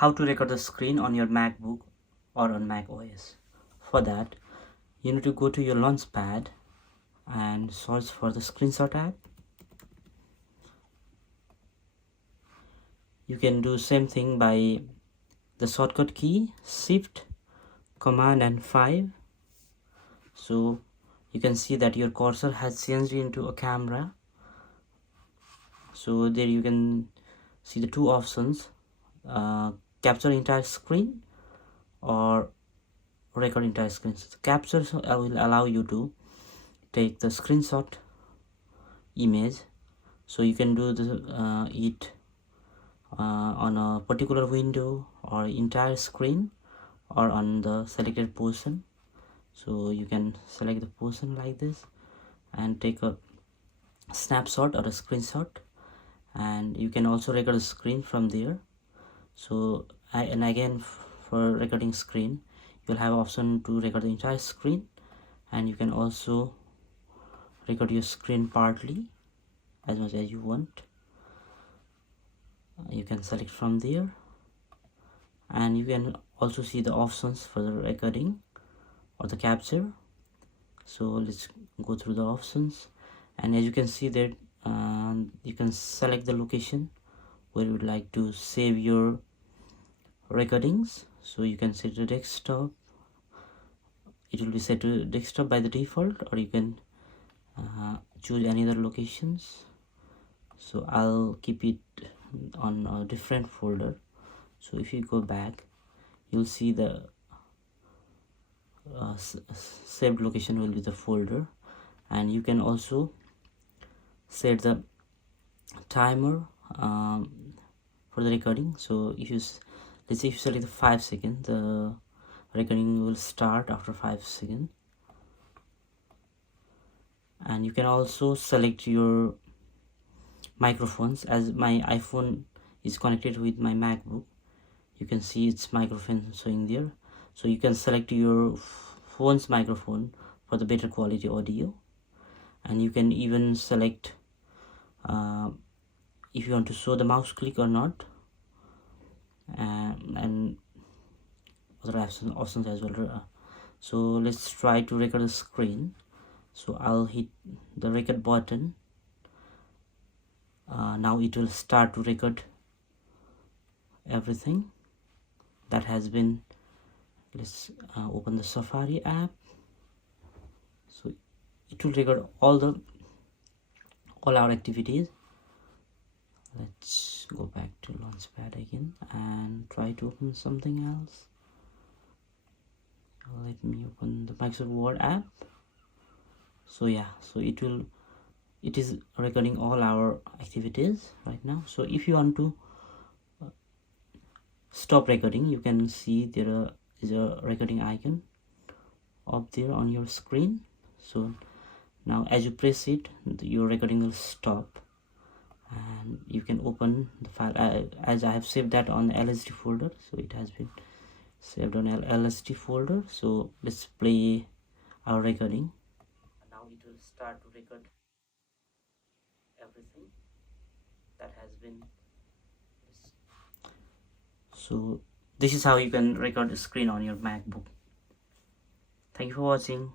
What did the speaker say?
how to record the screen on your MacBook or on macOS. For that, you need to go to your Launchpad and search for the screenshot app. You can do same thing by the shortcut key Shift, Command and 5. So you can see that your cursor has changed into a camera. So there you can see the two options, capture entire screen or record entire screen. So capture will allow you to take the screenshot image, so you can do it on a particular window or entire screen or on the selected portion. So you can select the portion like this and take a snapshot or a screenshot, and you can also record the screen from there. So and again, for recording screen, you'll have option to record the entire screen, and you can also record your screen partly as much as you want. You can select from there, and you can also see the options for the recording or the capture. So let's go through the options, and as you can see that you can select the location where you would like to save your recordings. So you can set the desktop, it will be set to desktop by the default, or you can choose any other locations. So I'll keep it on a different folder. So if you go back, you'll see the saved location will be the folder, and you can also set the timer for the recording. So if you let's say if you select the 5 seconds, the recording will start after 5 seconds. And you can also select your microphones. As my iPhone is connected with my MacBook, you can see its microphone showing there. So you can select your phone's microphone for the better quality audio, and you can even select if you want to show the mouse click or not, and other options as well. So let's try to record the screen. So I'll hit the record button. Now it will start to record everything that has been. Let's open the Safari app. So it will record all our activities. Let's go back to Launchpad again and try to open something else. Let me open the Microsoft Word app. So yeah, so it is recording all our activities right now. So if you want to stop recording, you can see there is a recording icon up there on your screen. So now as you press it, your recording will stop, and you can open the file. As I have saved that on LSD folder, so it has been saved on LSD folder. So let's play our recording. Now it will start to record everything that has been. So this is how you can record the screen on your MacBook. Thank you for watching.